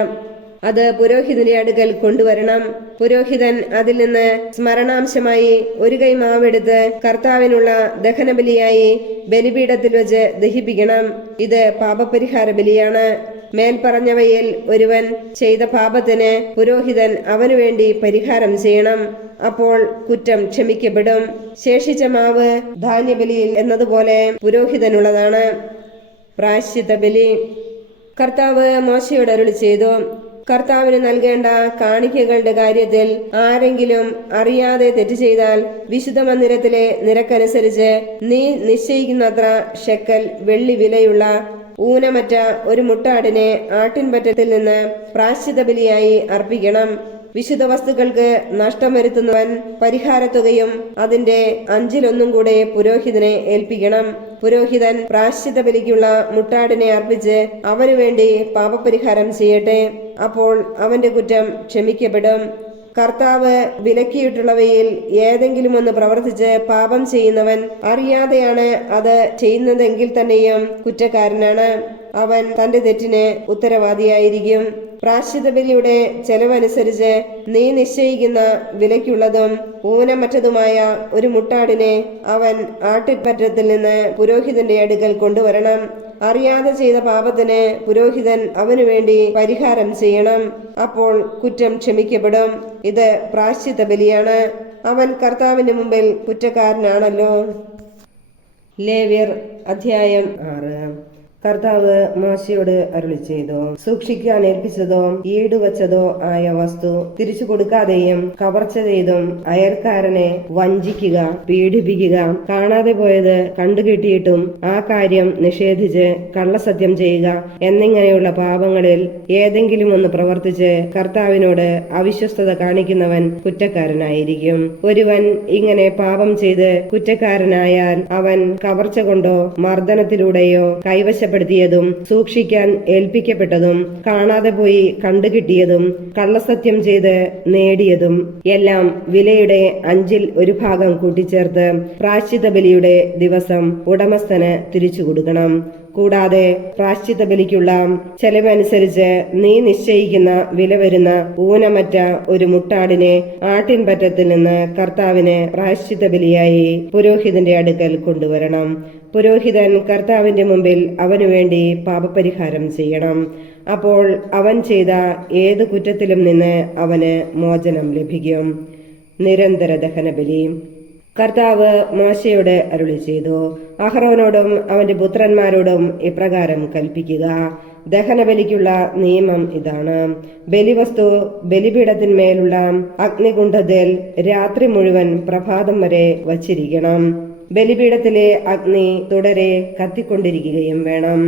അത് പുരോഹിതന്റെ അടുക്കൽ കൊണ്ടുവരണം. പുരോഹിതൻ അതിൽ നിന്ന് സ്മരണാംശമായി 1 കൈ മാവെടുത്ത് കർത്താവിനുള്ള ദഹനബലിയായി ബലിപീഠത്തിൽ വെച്ച് ദഹിപ്പിക്കണം. ഇത് പാപപരിഹാര ബലിയാണ്. മേൽപ്പറഞ്ഞവയിൽ ഒരുവൻ ചെയ്ത പാപത്തിന് പുരോഹിതൻ അവനു വേണ്ടി പരിഹാരം ചെയ്യണം. അപ്പോൾ കുറ്റം ക്ഷമിക്കപ്പെടും. ശേഷിച്ച മാവ് ധാന്യബലിയിൽ എന്നതുപോലെ പുരോഹിതനുള്ളതാണ്. പ്രായശ്ചിത്ത ബലി. കർത്താവ് മോശയോട് അരുളി ചെയ്തു, കർത്താവിന് നൽകേണ്ട കാണിക്കകളുടെ കാര്യത്തിൽ ആരെങ്കിലും അറിയാതെ തെറ്റ് ചെയ്താൽ വിശുദ്ധ മന്ദിരത്തിലെ നിരക്കനുസരിച്ച് നീ നിശ്ചയിക്കുന്നത്ര ഷെക്കൽ വെള്ളി വിലയുള്ള ഊനമറ്റ ഒരു മുട്ടാടിനെ ആട്ടിൻപറ്റത്തിൽ നിന്ന് പ്രായശ്ചിത്ത ബലിയായി അർപ്പിക്കണം. വിശുദ്ധ വസ്തുക്കൾക്ക് നഷ്ടം വരുത്തുന്നവൻ പരിഹാരത്തുകയും അതിന്റെ 5-1 കൂടെ പുരോഹിതനെ ഏൽപ്പിക്കണം. പുരോഹിതൻ പ്രായശ്ചിത്ത ബലിക്കുള്ള മുട്ടാടിനെ അർപ്പിച്ച് അവനു വേണ്ടി പാപപരിഹാരം ചെയ്യട്ടെ. അപ്പോൾ അവന്റെ കുറ്റം ക്ഷമിക്കപ്പെടും. കർത്താവ് വിലക്കിയിട്ടുള്ളവയിൽ ഏതെങ്കിലും ഒന്ന് പ്രവർത്തിച്ച് പാപം ചെയ്യുന്നവൻ അറിയാതെയാണ് അത് ചെയ്യുന്നതെങ്കിൽ തന്നെയും കുറ്റക്കാരനാണ്. അവൻ തന്റെ തെറ്റിന് ഉത്തരവാദിയായിരിക്കും. പ്രായശ്ചിത്ത ബലിയുടെ ചെലവനുസരിച്ച് നീ നിശ്ചയിക്കുന്ന വിലയ്ക്കുള്ളതും ഊനമറ്റതുമായ ഒരു മുട്ടാടിനെ അവൻ ആട്ടിൻപറ്റത്തിൽ നിന്ന് പുരോഹിതന്റെ അടുക്കൽ കൊണ്ടുവരണം. അറിയാതെ ചെയ്ത പാപത്തിന് പുരോഹിതൻ അവനു വേണ്ടി പരിഹാരം ചെയ്യണം. അപ്പോൾ കുറ്റം ക്ഷമിക്കപ്പെടും. ഇത് പ്രായശ്ചിത്ത ബലിയാണ്. അവൻ കർത്താവിന്റെ മുമ്പിൽ കുറ്റക്കാരനാണല്ലോ. ലേവ്യർ അധ്യായം 6. കർത്താവ് മോശയോട് അരുളി ചെയ്തു, സൂക്ഷിക്കാൻ ഏൽപ്പിച്ചതോ ഈടുവച്ചതോ ആയ വസ്തു തിരിച്ചു കൊടുക്കാതെയും കവർച്ച ചെയ്തും അയൽക്കാരനെ വഞ്ചിക്കുക, പീഡിപ്പിക്കുക, കാണാതെ പോയത് കണ്ടുകിട്ടിയിട്ടും ആ കാര്യം നിഷേധിച്ച് കള്ളസത്യം ചെയ്യുക എന്നിങ്ങനെയുള്ള പാപങ്ങളിൽ ഏതെങ്കിലും ഒന്ന് പ്രവർത്തിച്ച് കർത്താവിനോട് അവിശ്വസ്തത കാണിക്കുന്നവൻ കുറ്റക്കാരനായിരിക്കും. ഒരുവൻ ഇങ്ങനെ പാപം ചെയ്ത് കുറ്റക്കാരനായാൽ അവൻ കവർച്ച കൊണ്ടോ മർദ്ദനത്തിലൂടെയോ കൈവശപ്പെടുത്തിയതും സൂക്ഷിക്കാൻ ഏൽപ്പിക്കപ്പെട്ടതും കാണാതെ പോയി കണ്ടുകിട്ടിയതും കള്ളസത്യം ചെയ്ത് നേടിയതും എല്ലാം വിലയുടെ 1/5 ഭാഗം കൂട്ടിച്ചേർത്ത് പ്രായശ്ചിത്ത ബലിയുടെ ദിവസം ഉടമസ്ഥന് തിരിച്ചു കൊടുക്കണം. കൂടാതെ പ്രാശ്ചിത്ത ബലിക്കുള്ള ചെലവനുസരിച്ച് നീ നിശ്ചയിക്കുന്ന വില വരുന്ന ഊനമറ്റ ഒരു മുട്ടാടിനെ ആട്ടിൻപറ്റത്തിൽ നിന്ന് കർത്താവിന് പ്രാശ്ചിത്ത ബലിയായി പുരോഹിതന്റെ അടുക്കൽ കൊണ്ടുവരണം. പുരോഹിതൻ കർത്താവിന്റെ മുമ്പിൽ അവനു വേണ്ടി പാപപരിഹാരം ചെയ്യണം. അപ്പോൾ അവൻ ചെയ്ത ഏത് കുറ്റത്തിലും നിന്ന് അവന് മോചനം ലഭിക്കും. നിരന്തര ദഹനബലി. കർത്താവ് മോശയോട് അരുളി ചെയ്തു, അഹ്റോനോടും അവന്റെ പുത്രന്മാരോടും ഇപ്രകാരം കൽപ്പിക്കുക. ദഹനബലിക്കുള്ള നിയമം ഇതാണ്. ബലിവസ്തു ബലിപീഠത്തിന്മേലുള്ള അഗ്നികുണ്ഡത്തിൽ രാത്രി മുഴുവൻ പ്രഭാതം വരെ വച്ചിരിക്കണം. ബലിപീഠത്തിലെ അഗ്നി തുടരെ കത്തിക്കൊണ്ടിരിക്കുകയും വേണം.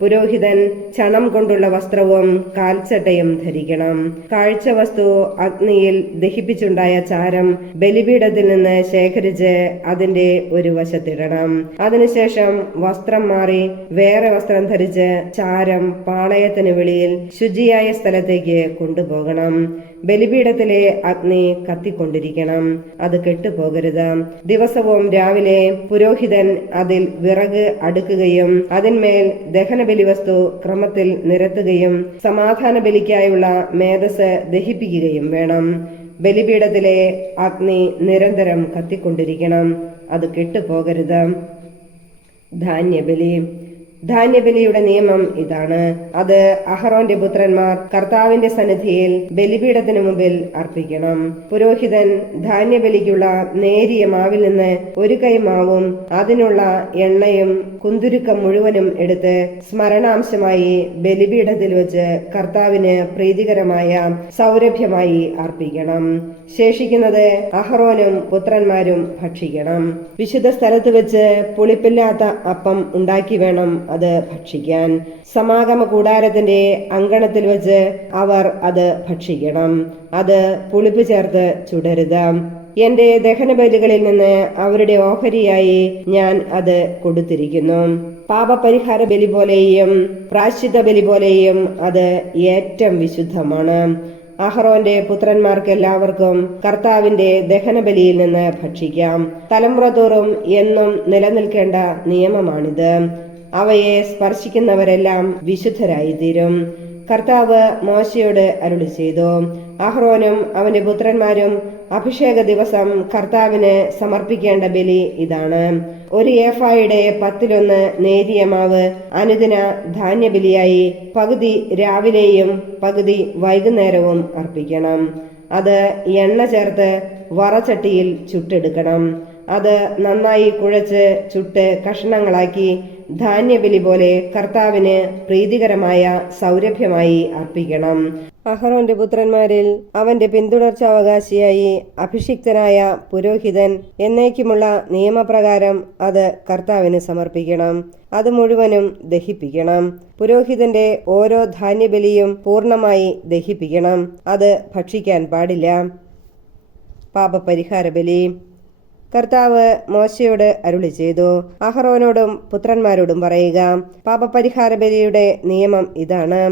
പുരോഹിതൻ ചണം കൊണ്ടുള്ള വസ്ത്രവും കാൽച്ചട്ടയും ധരിക്കണം. കാഴ്ചവസ്തു അഗ്നിയിൽ ദഹിപ്പിച്ചുണ്ടായ ചാരം ബലിപീഠത്തിൽ നിന്ന് ശേഖരിച്ച് അതിന്റെ ഒരു വശത്തിടണം. അതിനുശേഷം വസ്ത്രം മാറി വേറെ വസ്ത്രം ധരിച്ച് ചാരം പാളയത്തിന് വെളിയിൽ ശുചിയായ സ്ഥലത്തേക്ക് കൊണ്ടുപോകണം. ബലിപീഠത്തിലെ അഗ്നി കത്തിക്കൊണ്ടിരിക്കണം, അത് കെട്ടുപോകരുത്. ദിവസവും രാവിലെ പുരോഹിതൻ അതിൽ വിറക് അടുക്കുകയും അതിന്മേൽ ദഹനബലിവസ്തു ക്രമത്തിൽ നിരത്തുകയും സമാധാന ബലിക്കായുള്ള മേധസ് ദഹിപ്പിക്കുകയും വേണം. ബലിപീഠത്തിലെ അഗ്നി നിരന്തരം കത്തിക്കൊണ്ടിരിക്കണം, അത് കെട്ടുപോകരുത്. ധാന്യബലി. ധാന്യബലിയുടെ നിയമം ഇതാണ്. അത് അഹ്റോന്റെ പുത്രന്മാർ കർത്താവിന്റെ സന്നിധിയിൽ ബലിപീഠത്തിനു മുമ്പിൽ അർപ്പിക്കണം. പുരോഹിതൻ ധാന്യബലിക്കുള്ള നേരിയ മാവിൽ നിന്ന് ഒരു കൈ മാവും അതിനുള്ള എണ്ണയും കുന്തുരുക്കം മുഴുവനും എടുത്ത് സ്മരണാംശമായി ബലിപീഠത്തിൽ വെച്ച് കർത്താവിന് പ്രീതികരമായ സൗരഭ്യമായി അർപ്പിക്കണം. ശേഷിക്കുന്നത് അഹ്റോനും പുത്രന്മാരും ഭക്ഷിക്കണം. വിശുദ്ധ സ്ഥലത്ത് വെച്ച് പുളിപ്പില്ലാത്ത അപ്പം ഉണ്ടാക്കി വേണം അത് ഭക്ഷിക്കാൻ. സമാഗമ കൂടാരത്തിന്റെ അങ്കണത്തിൽ വെച്ച് അവർ അത് ഭക്ഷിക്കണം. അത് പുളിപ്പ് ചേർത്ത് ചുടരുത്. എന്റെ ദഹനബലികളിൽ നിന്ന് അവരുടെ ഓഹരിയായി ഞാൻ അത് കൊടുത്തിരിക്കുന്നു. പാപപരിഹാര ബലി പോലെയും പ്രാശ്ചിത്ത ബലി പോലെയും അത് ഏറ്റവും വിശുദ്ധമാണ്. അഹ്റോന്റെ പുത്രന്മാർക്ക് എല്ലാവർക്കും കർത്താവിന്റെ ദഹനബലിയിൽ നിന്ന് ഭക്ഷിക്കാം. തലമുറ തോറും എന്നും നിലനിൽക്കേണ്ട നിയമമാണിത്. അവയെ സ്പർശിക്കുന്നവരെല്ലാം വിശുദ്ധരായി തീരും. കർത്താവ് മോശയോട് അരുളി ചെയ്തു, അഹ്റോനും അവന്റെ പുത്രന്മാരും അഭിഷേക ദിവസം കർത്താവിന് സമർപ്പിക്കേണ്ട ബലി ഇതാണ്. ഒരു ഏഫായുടെ 10 നേരിയ മാവ് അനുദിന ധാന്യബലിയായി പകുതി രാവിലെയും പകുതി വൈകുന്നേരവും അർപ്പിക്കണം. അത് എണ്ണ ചേർത്ത് വറചട്ടിയിൽ ചുട്ടെടുക്കണം. അത് നന്നായി കുഴച്ച് ചുട്ട് കഷ്ണങ്ങളാക്കി ധാന്യബലി പോലെ കർത്താവിന് പ്രീതികരമായ സൗരഭ്യമായി അർപ്പിക്കണം. അഹ്റോന്റെ പുത്രന്മാരിൽ അവന്റെ പിന്തുടർച്ചാവകാശിയായി അഭിഷിക്തനായ പുരോഹിതൻ എന്നേക്കുമുള്ള നിയമപ്രകാരം അത് കർത്താവിന് സമർപ്പിക്കണം. അത് മുഴുവനും ദഹിപ്പിക്കണം. പുരോഹിതന്റെ ഓരോ ധാന്യബലിയും പൂർണ്ണമായി ദഹിപ്പിക്കണം. അത് ഭക്ഷിക്കാൻ പാടില്ല. പാപപരിഹാര ബലി. കർത്താവ് മോശയോട് അരുളി ചെയ്തു, അഹ്റോനോടും പുത്രന്മാരോടും പറയുക, പാപപരിഹാര ബലിയുടെ നിയമം ഇതാണ്.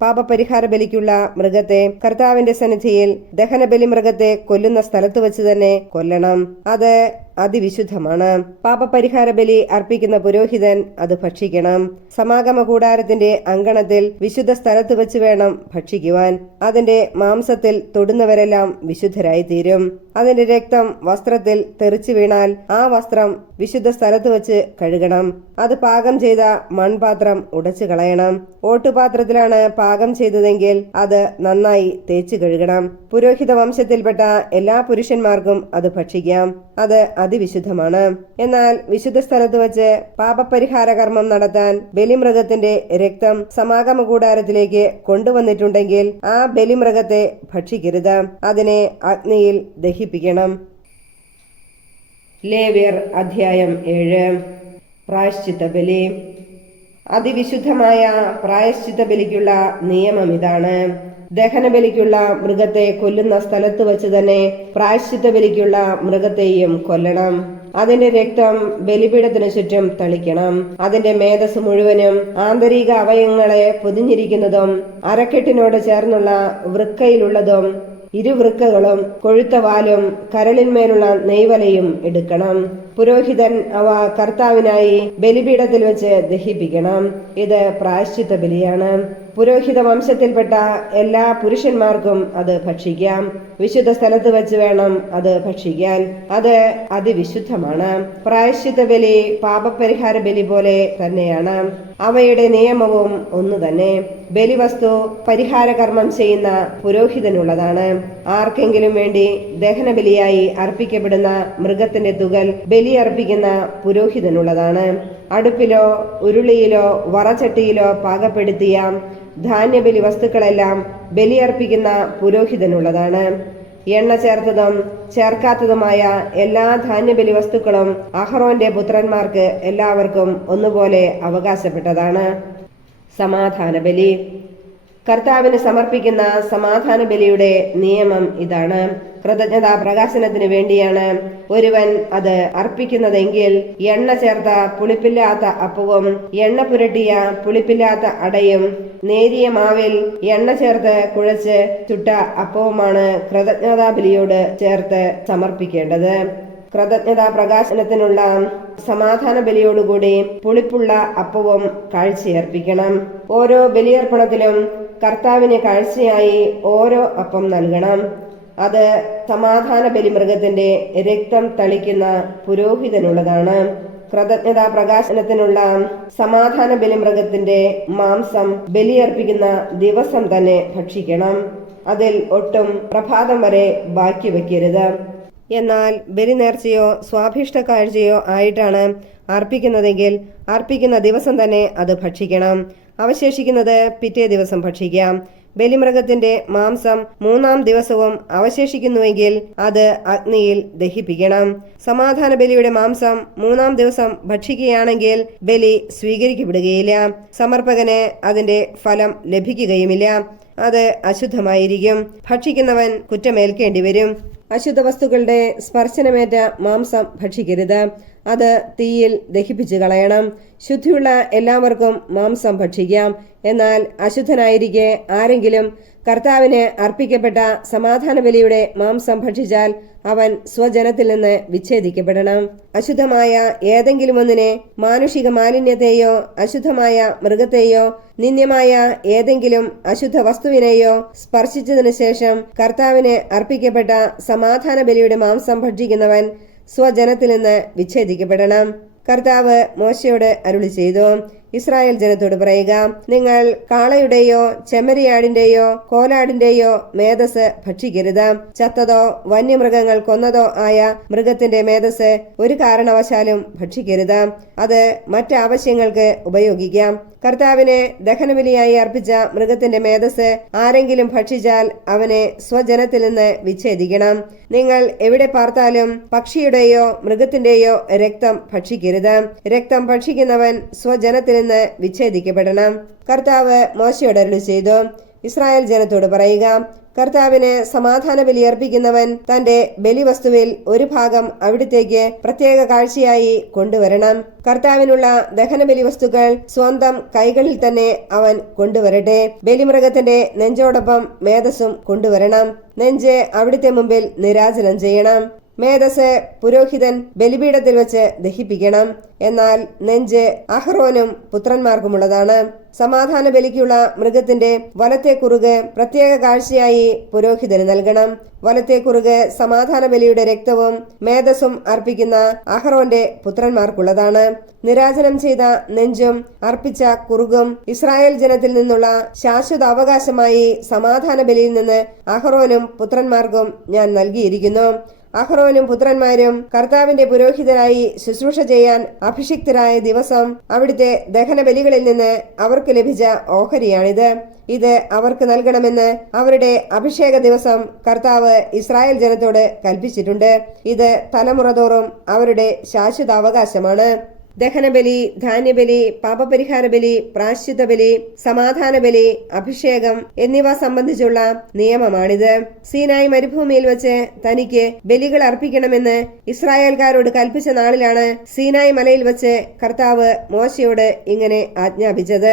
പാപപരിഹാര ബലിക്കുള്ള മൃഗത്തെ കർത്താവിന്റെ സന്നിധിയിൽ ദഹനബലി മൃഗത്തെ കൊല്ലുന്ന സ്ഥലത്ത് വെച്ച് തന്നെ കൊല്ലണം. അത് അതിവിശുദ്ധമാണ്. പാപപരിഹാര ബലി അർപ്പിക്കുന്ന പുരോഹിതൻ അത് ഭക്ഷിക്കണം. സമാഗമ കൂടാരത്തിന്റെ അങ്കണത്തിൽ വിശുദ്ധ സ്ഥലത്ത് വെച്ച് വേണം ഭക്ഷിക്കുവാൻ. അതിന്റെ മാംസത്തിൽ തൊടുന്നവരെല്ലാം വിശുദ്ധരായി തീരും. അതിന്റെ രക്തം വസ്ത്രത്തിൽ തെറിച്ചു വീണാൽ ആ വസ്ത്രം വിശുദ്ധ സ്ഥലത്ത് വെച്ച് കഴുകണം. അത് പാകം ചെയ്ത മൺപാത്രം ഉടച്ചു കളയണം. ഓട്ടുപാത്രത്തിലാണ് പാകം ചെയ്തതെങ്കിൽ അത് നന്നായി തേച്ചു കഴുകണം. പുരോഹിത വംശത്തിൽപ്പെട്ട എല്ലാ പുരുഷന്മാർക്കും അത് ഭക്ഷിക്കാം. അത് അതിവിശുദ്ധമാണ്. എന്നാൽ വിശുദ്ധ സ്ഥലത്ത് വെച്ച് പാപപരിഹാര കർമ്മം നടത്താൻ ബലിമൃഗത്തിന്റെ രക്തം സമാഗമ കൂടാരത്തിലേക്ക് കൊണ്ടുവന്നിട്ടുണ്ടെങ്കിൽ ആ ബലിമൃഗത്തെ ഭക്ഷിക്കരുത്. അതിനെ അഗ്നിയിൽ ദഹിപ്പിക്കണം. ലേവ്യർ അധ്യായം 7. പ്രായശ്ചിത്ത ബലി. അതിവിശുദ്ധമായ പ്രായശ്ചിത്ത ബലിക്കുള്ള നിയമം ഇതാണ്. ദഹനബലിക്കുള്ള മൃഗത്തെ കൊല്ലുന്ന സ്ഥലത്ത് വച്ച് തന്നെ പ്രായശ്ചിത്ത ബലിക്കുള്ള മൃഗത്തെയും കൊല്ലണം. അതിന്റെ രക്തം ബലിപീഠത്തിനു ചുറ്റും തളിക്കണം. അതിന്റെ മേധസ് മുഴുവനും ആന്തരിക അവയവങ്ങളെ പൊതിഞ്ഞിരിക്കുന്നതും അരക്കെട്ടിനോട് ചേർന്നുള്ള വൃക്കയിലുള്ളതും ഇരുവൃക്കകളും കൊഴുത്ത വാലും കരളിന്മേലുള്ള നെയ്വലയും എടുക്കണം. പുരോഹിതൻ അവ കർത്താവിനായി ബലിപീഠത്തിൽ വെച്ച് ദഹിപ്പിക്കണം. ഇത് പ്രായശ്ചിത്ത ബലിയാണ്. പുരോഹിത വംശത്തിൽപ്പെട്ട എല്ലാ പുരുഷന്മാർക്കും അത് ഭക്ഷിക്കാം. വിശുദ്ധ സ്ഥലത്ത് വെച്ച് വേണം അത് ഭക്ഷിക്കാൻ. അത് അതിവിശുദ്ധമാണ്. പ്രായശ്ചിത്ത ബലി പാപപരിഹാര ബലി പോലെ തന്നെയാണ്. അവയുടെ നിയമവും ഒന്നു തന്നെ. ബലിവസ്തു പരിഹാര കർമ്മം ചെയ്യുന്ന പുരോഹിതനുള്ളതാണ്. ആർക്കെങ്കിലും വേണ്ടി ദഹനബലിയായി അർപ്പിക്കപ്പെടുന്ന മൃഗത്തിന്റെ തുകൽ ബലി അർപ്പിക്കുന്ന പുരോഹിതനുള്ളതാണ്. അടുപ്പിലോ ഉരുളിയിലോ വറചട്ടിയിലോ പാകപ്പെടുത്തിയ ധാന്യബലി വസ്തുക്കളെല്ലാം ബലിയർപ്പിക്കുന്ന പുരോഹിതനുള്ളതാണ്. എണ്ണ ചേർത്തതും ചേർക്കാത്തതുമായ എല്ലാ ധാന്യബലി വസ്തുക്കളും അഹറോന്റെ പുത്രന്മാർക്ക് എല്ലാവർക്കും ഒന്നുപോലെ അവകാശപ്പെട്ടതാണ്. സമാധാന ബലി. കർത്താവിന് സമർപ്പിക്കുന്ന സമാധാന ബലിയുടെ നിയമം ഇതാണ്. കൃതജ്ഞതാ പ്രകാശനത്തിന് വേണ്ടിയാണ് ഒരുവൻ അത് അർപ്പിക്കുന്നതെങ്കിൽ എണ്ണ ചേർത്ത പുളിപ്പില്ലാത്ത അപ്പവും എണ്ണ പുരട്ടിയ പുളിപ്പില്ലാത്ത അടയും നേരിയ മാവിൽ എണ്ണ ചേർത്ത് കുഴച്ച് ചുട്ട അപ്പവുമാണ് കൃതജ്ഞതാ ബലിയോട് ചേർത്ത് സമർപ്പിക്കേണ്ടത്. കൃതജ്ഞതാ പ്രകാശനത്തിനുള്ള സമാധാന ബലിയോടുകൂടി പുളിപ്പുള്ള അപ്പവും കാഴ്ചയർപ്പിക്കണം. ഓരോ ബലിയർപ്പണത്തിലും കർത്താവിന് കാഴ്ചയായി ഓരോ അപ്പം നൽകണം. അത് സമാധാന ബലിമൃഗത്തിന്റെ രക്തം തളിക്കുന്ന പുരോഹിതനുള്ളതാണ്. കൃതജ്ഞതാ പ്രകാശനത്തിനുള്ള സമാധാന ബലിമൃഗത്തിന്റെ മാംസം ബലിയർപ്പിക്കുന്ന ദിവസം തന്നെ ഭക്ഷിക്കണം. അതിൽ ഒട്ടും പ്രഭാതം വരെ ബാക്കി വയ്ക്കരുത്. എന്നാൽ ബലിനേർച്ചയോ സ്വാഭിഷ്ട കാഴ്ചയോ ആയിട്ടാണ് അർപ്പിക്കുന്നതെങ്കിൽ അർപ്പിക്കുന്ന ദിവസം തന്നെ അത് ഭക്ഷിക്കണം. അവശേഷിക്കുന്നത് പിറ്റേ ദിവസം ഭക്ഷിക്കാം. ബലിമൃഗത്തിന്റെ മാംസം 3-ാം ദിവസവും അവശേഷിക്കുന്നുവെങ്കിൽ അത് അഗ്നിയിൽ ദഹിപ്പിക്കണം. സമാധാന ബലിയുടെ മാംസം 3-ാം ദിവസം ഭക്ഷിക്കുകയാണെങ്കിൽ ബലി സ്വീകരിക്കപ്പെടുകയില്ല. സമർപ്പകന് അതിന്റെ ഫലം ലഭിക്കുകയുമില്ല. അത് അശുദ്ധമായിരിക്കും. ഭക്ഷിക്കുന്നവൻ കുറ്റമേൽക്കേണ്ടി വരും. അശുദ്ധ വസ്തുക്കളുടെ സ്പർശനമേറ്റ മാംസം ഭക്ഷിക്കരുത്. അത് തീയിൽ ദഹിപ്പിച്ചു കളയണം. ശുദ്ധിയുള്ള എല്ലാവർക്കും മാംസം ഭക്ഷിക്കാം. എന്നാൽ അശുദ്ധനായിരിക്കെ ആരെങ്കിലും കർത്താവിന് അർപ്പിക്കപ്പെട്ട സമാധാന ബലിയുടെ മാംസം ഭക്ഷിച്ചാൽ അവൻ സ്വജനത്തിൽ നിന്ന് വിച്ഛേദിക്കപ്പെടണം. അശുദ്ധമായ ഏതെങ്കിലും ഒന്നിനെ, മാനുഷിക മാലിന്യത്തെയോ അശുദ്ധമായ മൃഗത്തെയോ നിന്ദ്യമായ ഏതെങ്കിലും അശുദ്ധ വസ്തുവിനെയോ സ്പർശിച്ചതിനു ശേഷം കർത്താവിന് അർപ്പിക്കപ്പെട്ട സമാധാന ബലിയുടെ മാംസം ഭക്ഷിക്കുന്നവൻ സ്വജനത്തിൽ നിന്ന് വിച്ഛേദിക്കപ്പെടണം. കർത്താവ് മോശയോട് അരുളി ചെയ്തു, ഇസ്രായേൽ ജനത്തോട് പറയുക, നിങ്ങൾ കാളയുടെയോ ചെമ്മരിയാടിന്റെയോ കോലാടിന്റെയോ മേധസ് ഭക്ഷിക്കരുത്. ചത്തതോ വന്യമൃഗങ്ങൾ കൊന്നതോ ആയ മൃഗത്തിന്റെ മേധസ് ഒരു കാരണവശാലും ഭക്ഷിക്കരുത്. അത് മറ്റ് ആവശ്യങ്ങൾക്ക് ഉപയോഗിക്കാം. കർത്താവിനെ ദഹനബലിയായി അർപ്പിച്ച മൃഗത്തിന്റെ മേധസ് ആരെങ്കിലും ഭക്ഷിച്ചാൽ അവനെ സ്വജനത്തിൽ നിന്ന് വിച്ഛേദിക്കണം. നിങ്ങൾ എവിടെ പാർത്താലും പക്ഷിയുടെയോ മൃഗത്തിന്റെയോ രക്തം ഭക്ഷിക്കരുത്. രക്തം ഭക്ഷിക്കുന്നവൻ സ്വജനത്തിൽ നിന്ന് വിച്ഛേദിക്കപ്പെടണം. കർത്താവ് മോശയോട് അരുളി ചെയ്തു, ഇസ്രായേൽ ജനത്തോട് പറയുക, കർത്താവിന് സമാധാന ബലി അർപ്പിക്കുന്നവൻ തന്റെ ബലിവസ്തുവിൽ ഒരു ഭാഗം അവിടത്തേക്ക് പ്രത്യേക കാഴ്ചയായി കൊണ്ടുവരണം. കർത്താവിനുള്ള ദഹനബലി വസ്തുക്കൾ സ്വന്തം കൈകളിൽ തന്നെ അവൻ കൊണ്ടുവരട്ടെ. ബലിമൃഗത്തിന്റെ നെഞ്ചോടൊപ്പം മേധസ്സും കൊണ്ടുവരണം. നെഞ്ച് അവിടുത്തെ മുമ്പിൽ നിരാജനം ചെയ്യണം. മേധസ് പുരോഹിതൻ ബലിപീഠത്തിൽ വെച്ച് ദഹിപ്പിക്കണം. എന്നാൽ നെഞ്ച് അഹ്റോനും പുത്രന്മാർക്കുമുള്ളതാണ്. സമാധാന ബലിക്കുള്ള മൃഗത്തിന്റെ വലത്തെ കുറുക് പ്രത്യേക കാഴ്ചയായി പുരോഹിതന് നൽകണം. വലത്തെ കുറുക് സമാധാന ബലിയുടെ രക്തവും മേധസ്സും അർപ്പിക്കുന്ന അഹ്റോന്റെ പുത്രന്മാർക്കുള്ളതാണ്. നിരാജനം ചെയ്ത നെഞ്ചും അർപ്പിച്ച കുറുകും ഇസ്രായേൽ ജനത്തിൽ നിന്നുള്ള ശാശ്വത അവകാശമായി സമാധാന ബലിയിൽ നിന്ന് അഹ്റോനും പുത്രന്മാർക്കും ഞാൻ നൽകിയിരിക്കുന്നു. അഹ്റോനും പുത്രന്മാരും കർത്താവിന്റെ പുരോഹിതരായി ശുശ്രൂഷ ചെയ്യാൻ അഭിഷിക്തരായ ദിവസം അവിടുത്തെ ദഹനബലികളിൽ നിന്ന് അവർക്ക് ലഭിച്ച ഓഹരിയാണിത്. ഇത് അവർക്ക് നൽകണമെന്ന് അവരുടെ അഭിഷേക ദിവസം കർത്താവ് ഇസ്രായേൽ ജനത്തോട് കൽപ്പിച്ചിട്ടുണ്ട്. ഇത് തലമുറ തോറും അവരുടെ ശാശ്വത അവകാശമാണ്. ദഹനബലി, ധാന്യബലി, പാപപരിഹാര ബലി, പ്രായശ്ചിത്ത ബലി, സമാധാന ബലി, അഭിഷേകം എന്നിവ സംബന്ധിച്ചുള്ള നിയമമാണിത്. സീനായി മരുഭൂമിയിൽ വെച്ച് തനിക്ക് ബലികൾ അർപ്പിക്കണമെന്ന് ഇസ്രായേൽക്കാരോട് കൽപ്പിച്ച നാളിലാണ് സീനായി മലയിൽ വെച്ച് കർത്താവ് മോശയോട് ഇങ്ങനെ ആജ്ഞാപിച്ചത്.